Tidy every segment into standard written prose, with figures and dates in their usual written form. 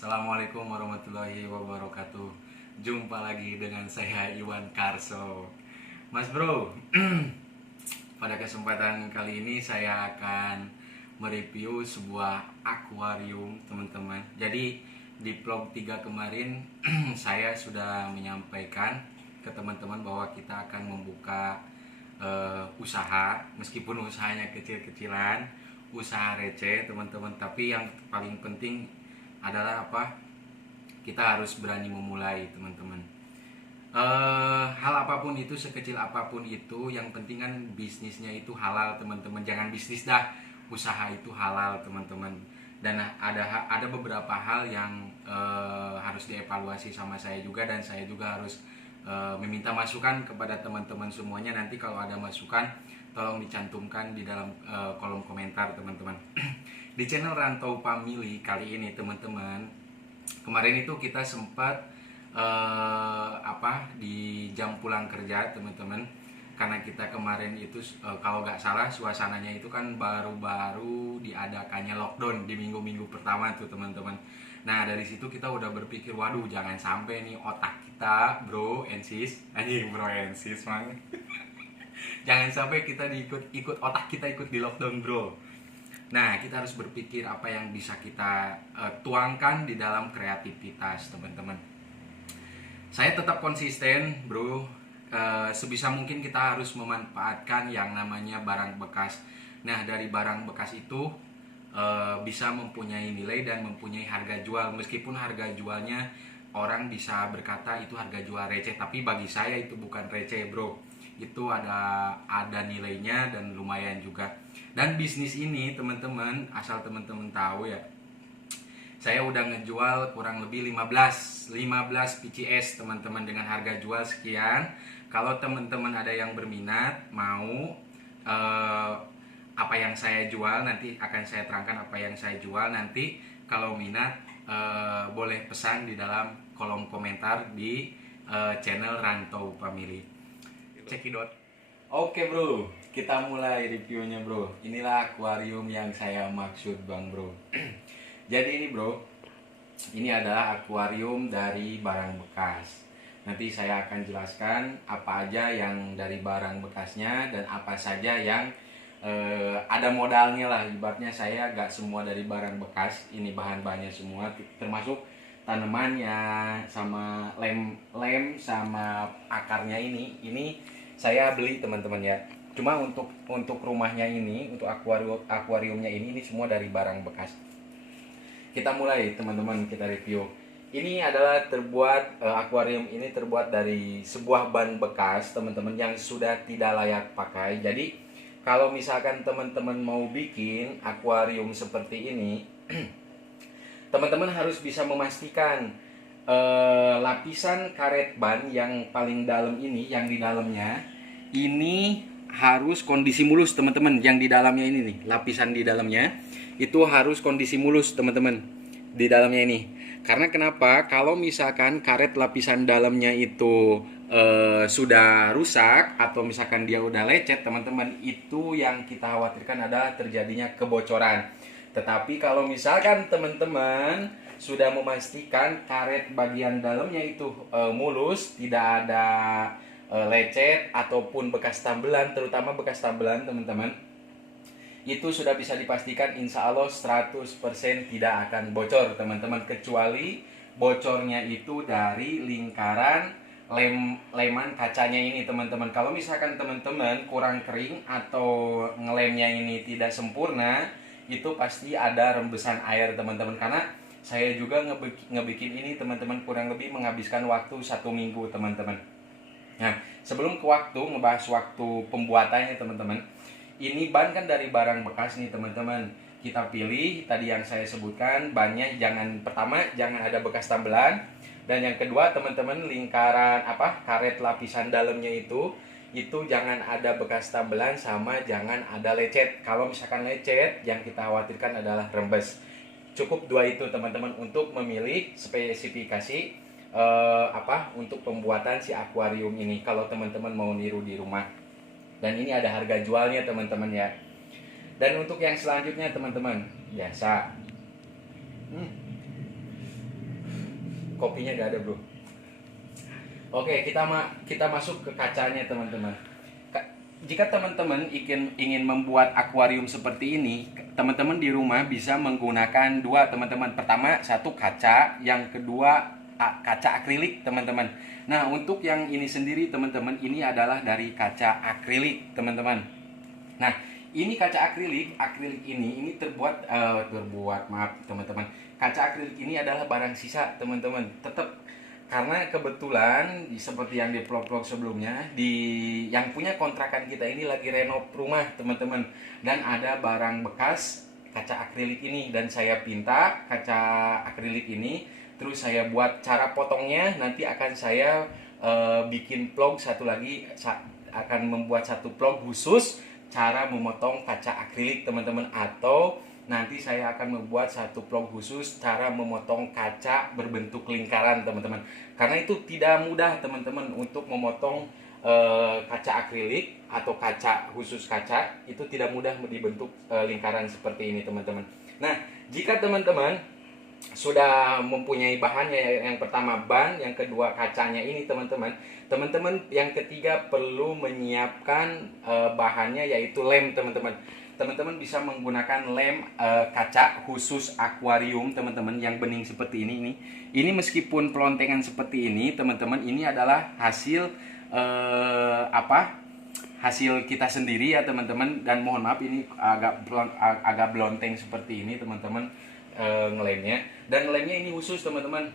Assalamualaikum warahmatullahi wabarakatuh. Jumpa lagi dengan saya Iwan Karso. Mas bro, pada kesempatan kali ini saya akan mereview sebuah akuarium teman-teman. Jadi di vlog 3 kemarin saya sudah menyampaikan ke teman-teman bahwa kita akan membuka usaha, meskipun usahanya kecil-kecilan, usaha receh teman-teman, tapi yang paling penting adalah apa? Kita harus berani memulai teman-teman. Hal apapun itu, sekecil apapun itu, yang penting kan bisnisnya itu halal teman-teman. Jangan bisnis dah, usaha itu halal teman-teman. Dan ada beberapa hal yang harus dievaluasi sama saya juga, dan saya juga harus meminta masukan kepada teman-teman semuanya. Nanti kalau ada masukan tolong dicantumkan di dalam kolom komentar teman-teman. Di channel Rantau Family kali ini teman-teman, kemarin itu kita sempat di jam pulang kerja teman-teman, karena kita kemarin itu kalau nggak salah suasananya itu kan baru-baru diadakannya lockdown di minggu-minggu pertama tuh teman-teman. Nah dari situ kita udah berpikir, waduh jangan sampai nih otak kita bro and sis, anjing bro and sis man. Jangan sampai kita ikut otak kita ikut di lockdown bro. Nah, kita harus berpikir apa yang bisa kita tuangkan di dalam kreativitas, teman-teman. Saya tetap konsisten, bro. Sebisa mungkin kita harus memanfaatkan yang namanya barang bekas. Nah, dari barang bekas itu bisa mempunyai nilai dan mempunyai harga jual. Meskipun harga jualnya orang bisa berkata itu harga jual receh, tapi bagi saya itu bukan receh, bro. Itu ada nilainya dan lumayan juga. Dan bisnis ini teman-teman, asal teman-teman tahu ya, saya udah ngejual kurang lebih 15 PCS teman-teman dengan harga jual sekian. Kalau teman-teman ada yang berminat mau apa yang saya jual, nanti akan saya terangkan apa yang saya jual. Nanti kalau minat boleh pesan di dalam kolom komentar di channel Rantau Family. Cekidot. Oke bro, kita mulai reviewnya bro. Inilah akuarium yang saya maksud bang bro. Jadi ini bro, ini adalah akuarium dari barang bekas. Nanti saya akan jelaskan apa aja yang dari barang bekasnya dan apa saja yang ada modalnya lah. Ibaratnya saya gak semua dari barang bekas, ini bahan-bahannya semua, termasuk tanamannya sama lem sama akarnya ini saya beli teman-teman ya. Cuma untuk rumahnya ini, untuk akuariumnya ini semua dari barang bekas. Kita mulai teman-teman, kita review. Ini adalah akuarium ini terbuat dari sebuah ban bekas teman-teman yang sudah tidak layak pakai. Jadi kalau misalkan teman-teman mau bikin akuarium seperti ini, teman-teman harus bisa memastikan lapisan karet ban yang paling dalam ini, yang di dalamnya ini harus kondisi mulus teman-teman. Yang di dalamnya ini nih, lapisan di dalamnya itu harus kondisi mulus teman-teman di dalamnya ini. Karena kenapa? Kalau misalkan karet lapisan dalamnya itu sudah rusak atau misalkan dia udah lecet teman-teman, itu yang kita khawatirkan adalah terjadinya kebocoran. Tetapi kalau misalkan teman-teman sudah memastikan karet bagian dalamnya itu mulus, tidak ada lecet ataupun bekas tambelan, terutama bekas tambelan teman-teman, itu sudah bisa dipastikan insya Allah 100% tidak akan bocor teman-teman, kecuali bocornya itu dari lingkaran leman kacanya ini teman-teman. Kalau misalkan teman-teman kurang kering atau ngelemnya ini tidak sempurna, itu pasti ada rembesan air teman-teman. Karena saya juga ngebikin ini teman-teman kurang lebih menghabiskan waktu 1 minggu teman-teman. Nah, sebelum ke waktu, ngebahas waktu pembuatannya teman-teman, ini ban kan dari barang bekas nih teman-teman. Kita pilih tadi yang saya sebutkan, bannya pertama jangan ada bekas tambelan, dan yang kedua teman-teman lingkaran karet lapisan dalamnya itu jangan ada bekas tambelan sama jangan ada lecet. Kalau misalkan lecet, yang kita khawatirkan adalah rembes. Cukup 2 itu teman-teman untuk memilih spesifikasi untuk pembuatan si akuarium ini kalau teman-teman mau niru di rumah. Dan ini ada harga jualnya teman-teman ya. Dan untuk yang selanjutnya teman-teman, biasa kopinya nggak ada bro. Oke, kita masuk ke kacanya teman-teman. Jika teman-teman ingin membuat akuarium seperti ini, teman-teman di rumah bisa menggunakan dua teman-teman. Pertama, satu kaca, yang kedua kaca akrilik teman-teman. Nah, untuk yang ini sendiri teman-teman, ini adalah dari kaca akrilik teman-teman. Nah, ini kaca akrilik ini terbuat maaf teman-teman. Kaca akrilik ini adalah barang sisa teman-teman. Tetap karena kebetulan seperti yang di vlog-vlog sebelumnya, yang punya kontrakan kita ini lagi renov rumah teman-teman, dan ada barang bekas kaca akrilik ini, dan saya pinta kaca akrilik ini, terus saya buat cara potongnya. Nanti akan saya bikin vlog satu lagi, akan membuat satu vlog khusus cara memotong kaca akrilik teman-teman, atau nanti saya akan membuat satu vlog khusus cara memotong kaca berbentuk lingkaran teman-teman. Karena itu tidak mudah teman-teman untuk memotong kaca akrilik atau kaca khusus kaca, itu tidak mudah dibentuk lingkaran seperti ini teman-teman. Nah, jika teman-teman sudah mempunyai bahannya, yang pertama ban, yang kedua kacanya ini teman-teman. Teman-teman yang ketiga perlu menyiapkan bahannya, yaitu lem teman-teman. Teman-teman bisa menggunakan lem kaca khusus akuarium teman-teman, yang bening seperti ini. Ini meskipun pelontengan seperti ini teman-teman, ini adalah hasil hasil kita sendiri ya teman-teman. Dan mohon maaf ini agak belonteng seperti ini teman-teman ngelemnya. Dan lemnya ini khusus teman-teman.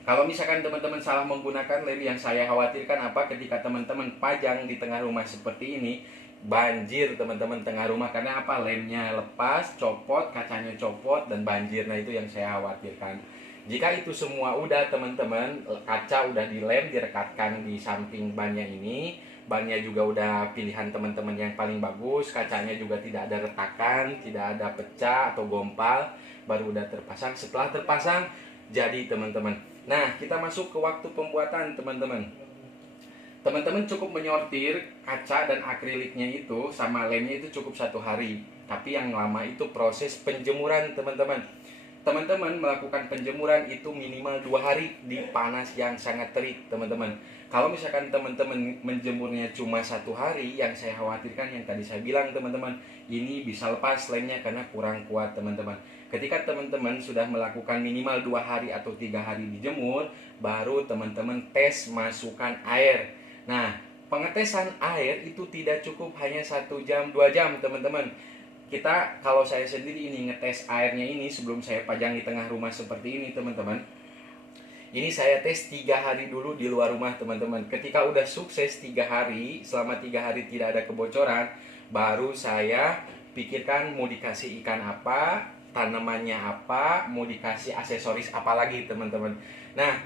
Kalau misalkan teman-teman salah menggunakan lem, yang saya khawatirkan ketika teman-teman pajang di tengah rumah seperti ini, banjir teman-teman tengah rumah. Karena lemnya lepas, copot, kacanya copot, dan banjir. Nah, itu yang saya khawatirkan. Jika itu semua udah teman-teman, kaca udah dilem, direkatkan di samping bannya ini, bannya juga udah pilihan teman-teman yang paling bagus, kacanya juga tidak ada retakan, tidak ada pecah atau gompal, baru udah terpasang. Setelah terpasang jadi teman-teman. Nah, kita masuk ke waktu pembuatan teman-teman. Teman-teman cukup menyortir kaca dan akriliknya itu sama lemnya itu cukup 1 hari. Tapi yang lama itu proses penjemuran teman-teman. Teman-teman melakukan penjemuran itu minimal 2 hari di panas yang sangat terik teman-teman. Kalau misalkan teman-teman menjemurnya cuma 1 hari, yang saya khawatirkan yang tadi saya bilang teman-teman, ini bisa lepas lemnya karena kurang kuat teman-teman. Ketika teman-teman sudah melakukan minimal 2 hari atau 3 hari dijemur, baru teman-teman tes masukkan air. Nah, pengetesan air itu tidak cukup hanya 1 jam 2 jam teman-teman. Kalau saya sendiri ini ngetes airnya ini sebelum saya pajang di tengah rumah seperti ini teman-teman. Ini saya tes 3 hari dulu di luar rumah teman-teman. Ketika udah sukses 3 hari, selama 3 hari tidak ada kebocoran, baru saya pikirkan mau dikasih ikan apa, tanamannya apa, mau dikasih aksesoris apa lagi teman-teman. Nah,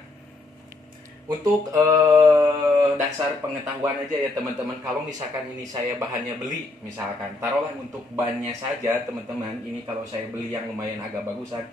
untuk dasar pengetahuan aja ya teman-teman, kalau misalkan ini saya bahannya beli, misalkan taruhlah untuk bannya saja teman-teman, ini kalau saya beli yang lumayan agak bagusan,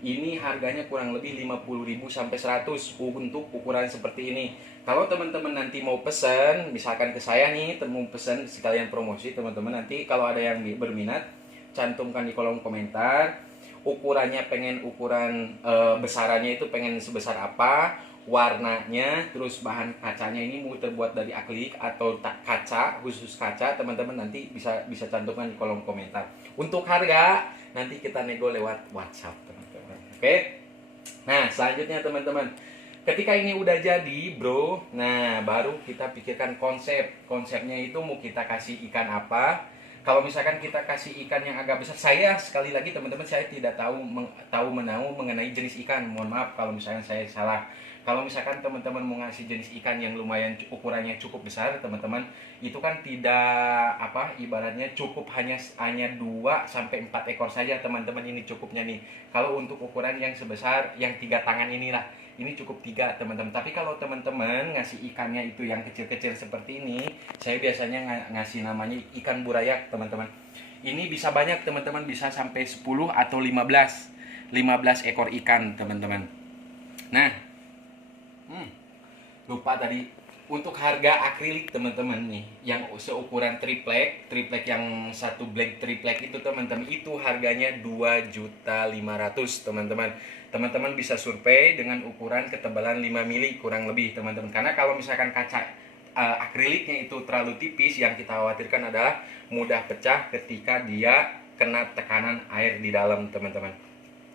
ini harganya kurang lebih 50.000 sampai 100 untuk ukuran seperti ini. Kalau teman-teman nanti mau pesen, misalkan ke saya nih, mau pesen sekalian promosi teman-teman, nanti kalau ada yang berminat, cantumkan di kolom komentar ukurannya, pengen ukuran besarannya itu pengen sebesar apa, warnanya, terus bahan kacanya ini mau terbuat dari akrilik atau kaca khusus kaca, teman-teman nanti bisa cantumkan di kolom komentar. Untuk harga nanti kita nego lewat WhatsApp teman-teman. Oke. Nah, selanjutnya teman-teman, ketika ini udah jadi bro, nah baru kita pikirkan konsepnya itu mau kita kasih ikan apa. Kalau misalkan kita kasih ikan yang agak besar, saya sekali lagi teman-teman, saya tidak tahu menahu mengenai jenis ikan. Mohon maaf kalau misalkan saya salah. Kalau misalkan teman-teman mau ngasih jenis ikan yang lumayan ukurannya cukup besar teman-teman, itu kan tidak ibaratnya cukup hanya 2 sampai 4 ekor saja teman-teman, ini cukupnya nih. Kalau untuk ukuran yang sebesar yang 3 tangan inilah, ini cukup 3 teman-teman. Tapi kalau teman-teman ngasih ikannya itu yang kecil-kecil seperti ini, saya biasanya ngasih namanya ikan burayak teman-teman. Ini bisa banyak teman-teman, bisa sampai 10 atau 15 ekor ikan teman-teman. Nah, lupa tadi Untuk harga akrilik teman-teman nih, yang seukuran triplek yang satu black triplek itu teman-teman, itu harganya 2.500.000 teman-teman. Teman-teman bisa survei dengan ukuran ketebalan 5 mili kurang lebih teman-teman. Karena kalau misalkan kaca akriliknya itu terlalu tipis, yang kita khawatirkan adalah mudah pecah ketika dia kena tekanan air di dalam teman-teman.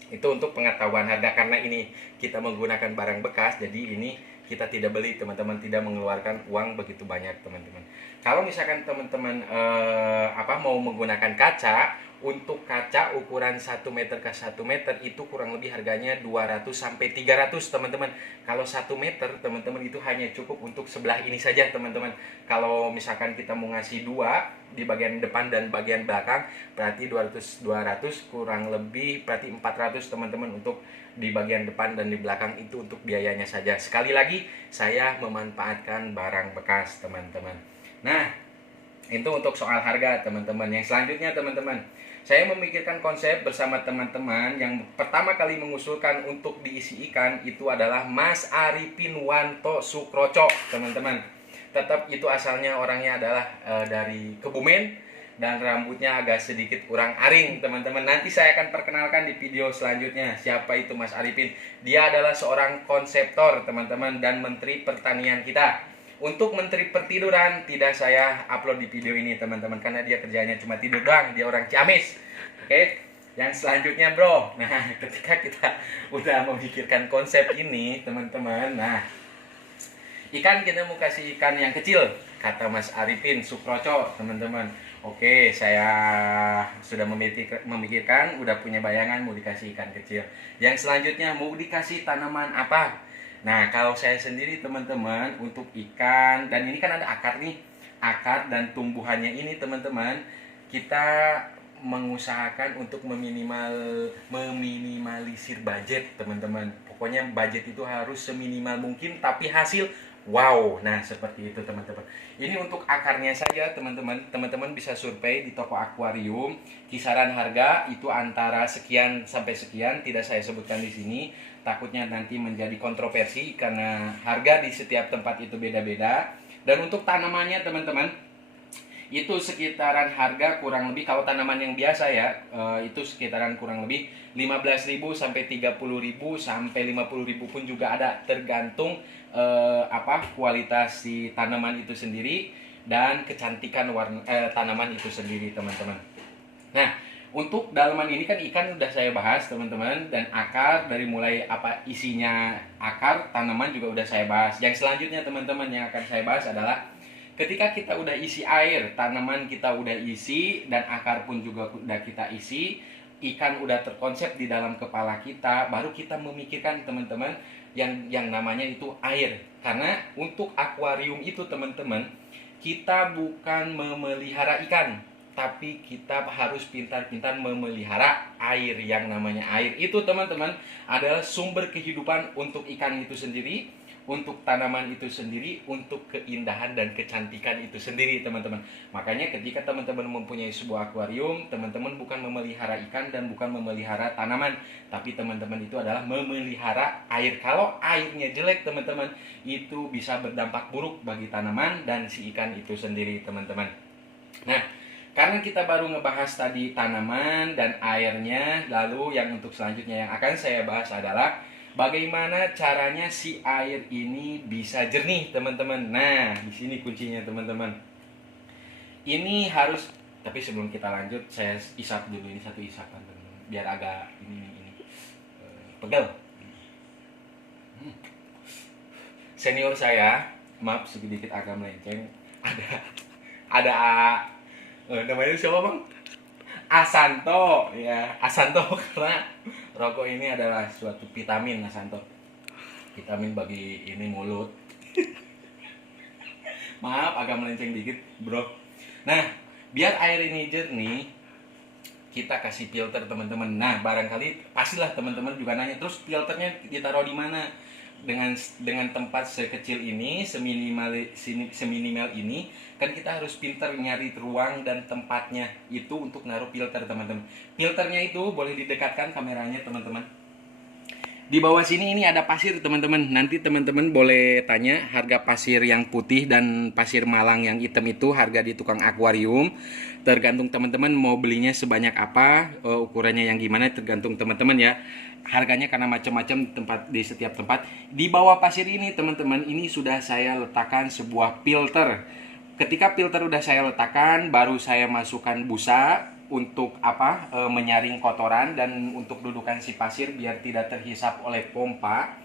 Itu untuk pengetahuan harga, karena ini kita menggunakan barang bekas, jadi ini kita tidak beli teman-teman, tidak mengeluarkan uang begitu banyak teman-teman. Kalau misalkan teman-teman mau menggunakan kaca, untuk kaca ukuran 1 meter ke 1 meter itu kurang lebih harganya 200 sampai 300 teman-teman. Kalau 1 meter teman-teman itu hanya cukup untuk sebelah ini saja teman-teman. Kalau misalkan kita mau ngasih dua di bagian depan dan bagian belakang, berarti 200 kurang lebih berarti 400 teman-teman untuk di bagian depan dan di belakang, itu untuk biayanya saja. Sekali lagi, saya memanfaatkan barang bekas teman-teman. Nah, itu untuk soal harga teman-teman. Yang selanjutnya teman-teman, saya memikirkan konsep bersama teman-teman. Yang pertama kali mengusulkan untuk diisi ikan itu adalah Mas Arifin Wanto Sukroco teman-teman. Tetap itu asalnya orangnya adalah dari Kebumen, dan rambutnya agak sedikit kurang aring teman-teman. Nanti saya akan perkenalkan di video selanjutnya siapa itu Mas Arifin. Dia adalah seorang konseptor teman-teman dan Menteri Pertanian kita. Untuk Menteri Pertiduran tidak saya upload di video ini teman-teman, karena dia kerjanya cuma tidur doang, dia orang Ciamis. Oke. Yang selanjutnya bro, nah ketika kita udah memikirkan konsep ini teman-teman, nah ikan kita mau kasih ikan yang kecil, kata Mas Arifin Sukroco teman-teman. Oke, saya sudah memikirkan, udah punya bayangan mau dikasih ikan kecil. Yang selanjutnya mau dikasih tanaman apa? Nah, kalau saya sendiri teman-teman, untuk ikan, dan ini kan ada akar nih, akar dan tumbuhannya ini teman-teman, kita mengusahakan untuk meminimalisir budget teman-teman. Pokoknya budget itu harus seminimal mungkin, tapi hasil wow. Nah, seperti itu teman-teman. Ini untuk akarnya saja teman-teman. Teman-teman bisa survei di toko akuarium. Kisaran harga itu antara sekian sampai sekian, tidak saya sebutkan di sini. Takutnya nanti menjadi kontroversi karena harga di setiap tempat itu beda-beda. Dan untuk tanamannya teman-teman, itu sekitaran harga kurang lebih, kalau tanaman yang biasa ya, itu sekitaran kurang lebih 15.000 sampai 30.000 sampai 50.000 pun juga ada, tergantung kualitas si tanaman itu sendiri dan kecantikan warna tanaman itu sendiri teman-teman. Nah, untuk dalaman ini kan ikan udah saya bahas teman-teman, dan akar dari mulai apa isinya akar tanaman juga udah saya bahas. Yang selanjutnya teman-teman yang akan saya bahas adalah ketika kita udah isi air, tanaman kita udah isi, dan akar pun juga udah kita isi, ikan udah terkonsep di dalam kepala kita, baru kita memikirkan teman-teman yang namanya itu air. Karena untuk akuarium itu teman-teman, kita bukan memelihara ikan, tapi kita harus pintar-pintar memelihara air. Yang namanya air itu teman-teman adalah sumber kehidupan untuk ikan itu sendiri, untuk tanaman itu sendiri, untuk keindahan dan kecantikan itu sendiri teman-teman. Makanya ketika teman-teman mempunyai sebuah akuarium, teman-teman bukan memelihara ikan dan bukan memelihara tanaman, tapi teman-teman itu adalah memelihara air. Kalau airnya jelek teman-teman, itu bisa berdampak buruk bagi tanaman dan si ikan itu sendiri teman-teman. Nah, karena kita baru ngebahas tadi tanaman dan airnya, lalu yang untuk selanjutnya yang akan saya bahas adalah bagaimana caranya si air ini bisa jernih teman-teman. Nah, di sini kuncinya teman-teman. Ini harus, tapi sebelum kita lanjut saya isap dulu, ini satu isapan teman-teman, biar agak ini pegel. Senior saya, maaf sedikit agak melenceng, ada namanya siapa bang? Asanto ya, Asanto karena rokok ini adalah suatu vitamin Asanto, vitamin bagi ini mulut. Maaf agak melenceng dikit bro. Nah, biar air ini jernih, kita kasih filter teman-teman. Nah, barangkali pastilah teman-teman juga nanya, terus filternya ditaruh di mana? Dengan tempat sekecil ini, seminimal ini, kan kita harus pintar nyari ruang dan tempatnya itu untuk naruh filter teman-teman. Filternya itu boleh didekatkan kameranya teman-teman. Di bawah sini ini ada pasir teman-teman. Nanti teman-teman boleh tanya harga pasir yang putih dan pasir malang yang hitam itu harga di tukang akuarium. Tergantung teman-teman mau belinya sebanyak apa, ukurannya yang gimana tergantung teman-teman ya. Harganya karena macam-macam tempat di setiap tempat. Di bawah pasir ini teman-teman, ini sudah saya letakkan sebuah filter. Ketika filter udah saya letakkan, baru saya masukkan busa untuk menyaring kotoran dan untuk dudukan si pasir biar tidak terhisap oleh pompa.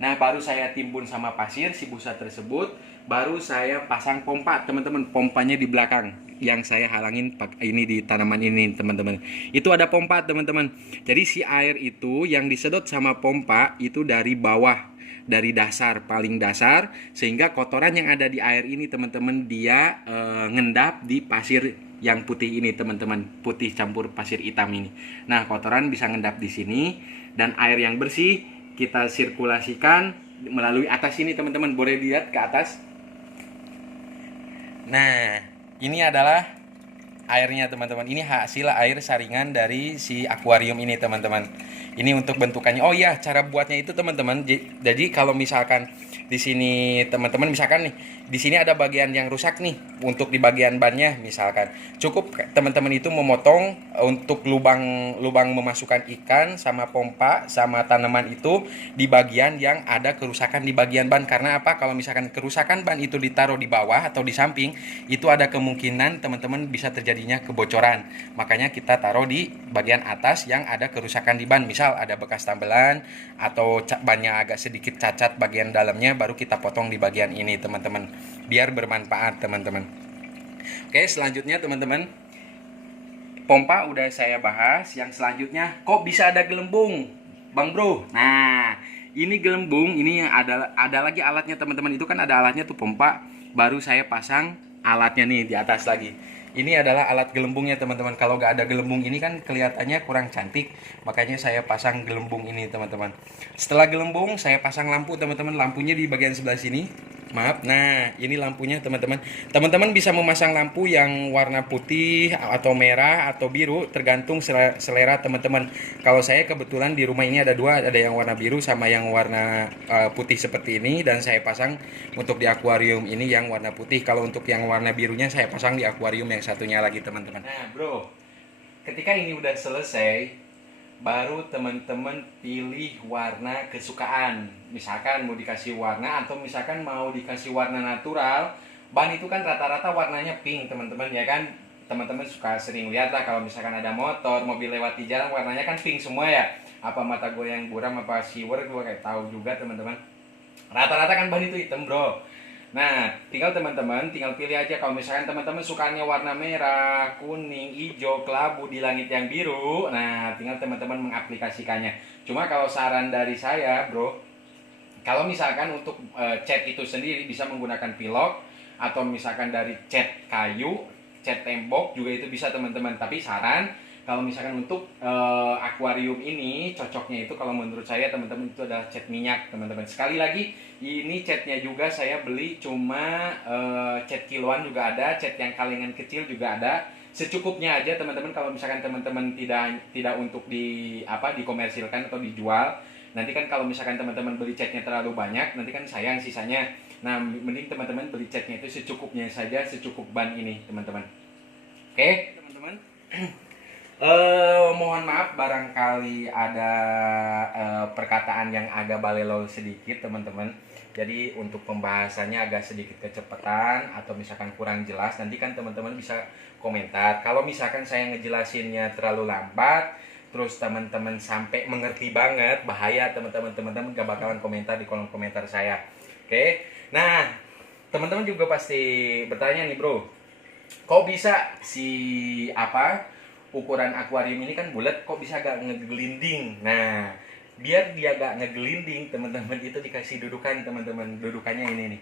Nah, baru saya timbun sama pasir si busa tersebut, baru saya pasang pompa, teman-teman. Pompanya di belakang yang saya halangin ini di tanaman ini, teman-teman. Itu ada pompa, teman-teman. Jadi si air itu yang disedot sama pompa itu dari bawah, dari dasar, paling dasar, sehingga kotoran yang ada di air ini teman-teman dia ngendap di pasir yang putih ini teman-teman, putih campur pasir hitam ini. Nah, kotoran bisa ngendap di sini dan air yang bersih kita sirkulasikan melalui atas ini teman-teman. Boleh lihat ke atas. Nah, ini adalah airnya teman-teman. Ini hasil air saringan dari si akuarium ini teman-teman. Ini untuk bentukannya. Oh iya, cara buatnya itu teman-teman. Jadi kalau misalkan di sini teman-teman misalkan nih, di sini ada bagian yang rusak nih untuk di bagian bannya misalkan. Cukup teman-teman itu memotong untuk lubang memasukkan ikan sama pompa sama tanaman itu di bagian yang ada kerusakan di bagian ban. Karena apa? Kalau misalkan kerusakan ban itu ditaruh di bawah atau di samping, itu ada kemungkinan teman-teman bisa terjadinya kebocoran. Makanya kita taruh di bagian atas yang ada kerusakan di ban. Misal ada bekas tambelan atau bannya agak sedikit cacat bagian dalamnya, baru kita potong di bagian ini teman-teman, biar bermanfaat teman-teman. Oke, selanjutnya teman-teman, pompa udah saya bahas. Yang selanjutnya, kok bisa ada gelembung Bang Bro? Nah, ini gelembung, ini yang ada lagi alatnya teman-teman. Itu kan ada alatnya tuh pompa, baru saya pasang alatnya nih di atas lagi. Ini adalah alat gelembungnya teman-teman. Kalau nggak ada gelembung ini kan kelihatannya kurang cantik, makanya saya pasang gelembung ini teman-teman. Setelah gelembung saya pasang lampu teman-teman. Lampunya di bagian sebelah sini. Maaf, nah ini lampunya teman-teman. Teman-teman bisa memasang lampu yang warna putih atau merah atau biru, tergantung selera teman-teman. Kalau saya kebetulan di rumah ini ada dua, ada yang warna biru sama yang warna putih seperti ini, dan saya pasang untuk di akuarium ini yang warna putih. Kalau untuk yang warna birunya saya pasang di akuarium yang satunya lagi teman-teman. Nah bro, ketika ini udah selesai, baru teman-teman pilih warna kesukaan. Misalkan mau dikasih warna atau misalkan mau dikasih warna natural. Ban itu kan rata-rata warnanya pink teman-teman ya kan. Teman-teman suka sering lihat lah kalau misalkan ada motor, mobil lewat di jalan warnanya kan pink semua ya. Apa mata gue yang buram, apa siwer gue kayak tahu juga teman-teman. Rata-rata kan ban itu hitam bro. Nah, tinggal teman-teman tinggal pilih aja. Kalau misalkan teman-teman sukanya warna merah, kuning, hijau, kelabu di langit yang biru, nah tinggal teman-teman mengaplikasikannya. Cuma kalau saran dari saya, bro, kalau misalkan untuk cat itu sendiri bisa menggunakan pilok atau misalkan dari cat kayu, cat tembok juga itu bisa teman-teman. Tapi saran kalau misalkan untuk akuarium ini cocoknya itu kalau menurut saya teman-teman itu adalah cat minyak teman-teman. Sekali lagi ini catnya juga saya beli cuma cat kiloan juga ada, cat yang kalengan kecil juga ada. Secukupnya aja teman-teman. Kalau misalkan teman-teman tidak untuk dikomersilkan atau dijual, nanti kan kalau misalkan teman-teman beli catnya terlalu banyak, nanti kan sayang sisanya. Nah, mending teman-teman beli catnya itu secukupnya saja, secukup ban ini teman-teman. Oke teman-teman. Mohon maaf barangkali ada perkataan yang agak balelo sedikit teman-teman. Jadi untuk pembahasannya agak sedikit kecepatan atau misalkan kurang jelas, nanti kan teman-teman bisa komentar. Kalau misalkan saya ngejelasinnya terlalu lambat, terus teman-teman sampai mengerti banget, bahaya teman-teman gak bakalan komentar di kolom komentar saya. Oke. Nah, teman-teman juga pasti bertanya nih bro, kok bisa ukuran akuarium ini kan bulat, kok bisa gak ngegelinding? Nah, biar dia gak ngegelinding teman-teman itu dikasih dudukan teman-teman. Dudukannya ini nih.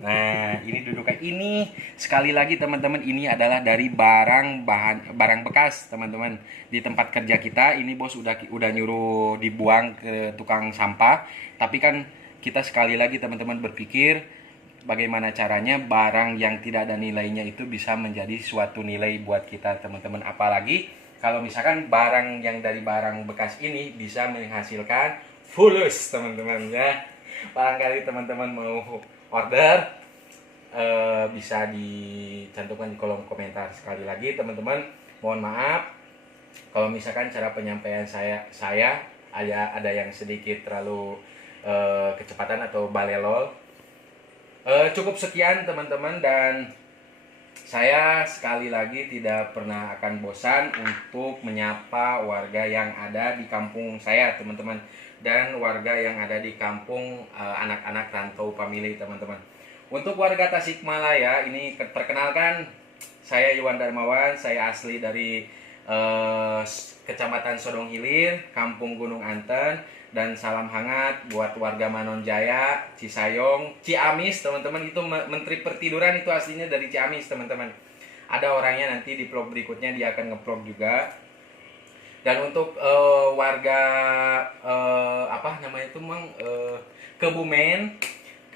Nah, ini dudukan ini sekali lagi teman-teman, ini adalah dari barang bekas teman-teman di tempat kerja kita. Ini bos udah nyuruh dibuang ke tukang sampah, tapi kan kita sekali lagi teman-teman berpikir bagaimana caranya barang yang tidak ada nilainya itu bisa menjadi suatu nilai buat kita teman-teman. Apalagi kalau misalkan barang yang dari barang bekas ini bisa menghasilkan fulus teman-teman ya. Barangkali teman-teman mau order, bisa dicantumkan di kolom komentar. Sekali lagi teman-teman, mohon maaf kalau misalkan cara penyampaian saya ada yang sedikit terlalu kecepatan atau balelol. Cukup sekian teman-teman, dan saya sekali lagi tidak pernah akan bosan untuk menyapa warga yang ada di kampung saya teman-teman, dan warga yang ada di kampung anak-anak rantau family teman-teman. Untuk warga Tasikmalaya ini, perkenalkan, saya Iwan Darmawan, saya asli dari Kecamatan Sodong Hilir, Kampung Gunung Anten, dan salam hangat buat warga Manonjaya, Cisayong, Ciamis teman-teman. Itu Menteri Pertiduran itu aslinya dari Ciamis teman-teman. Ada orangnya, nanti di vlog berikutnya dia akan nge-vlog juga. Dan untuk warga apa namanya itu Mang, Kebumen,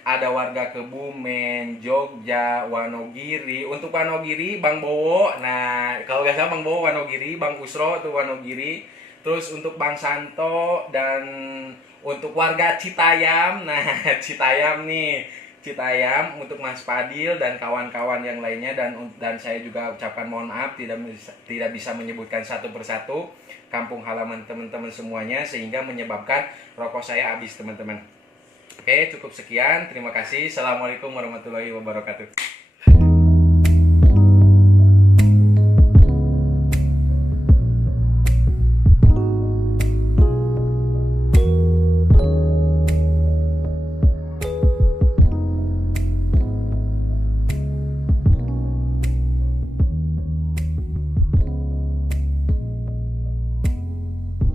ada warga Kebumen, Jogja, Wonogiri. Untuk Wonogiri Bang Bowo, nah kalau nggak salah Bang Bowo Wonogiri, Bang Usro itu Wonogiri. Terus untuk Bang Santo, dan untuk warga Citayam, nah Citayam nih, Citayam untuk Mas Padil dan kawan-kawan yang lainnya, dan saya juga ucapkan mohon maaf tidak bisa menyebutkan satu persatu kampung halaman teman-teman semuanya, sehingga menyebabkan rokok saya habis teman-teman. Oke, cukup sekian. Terima kasih. Assalamualaikum warahmatullahi wabarakatuh.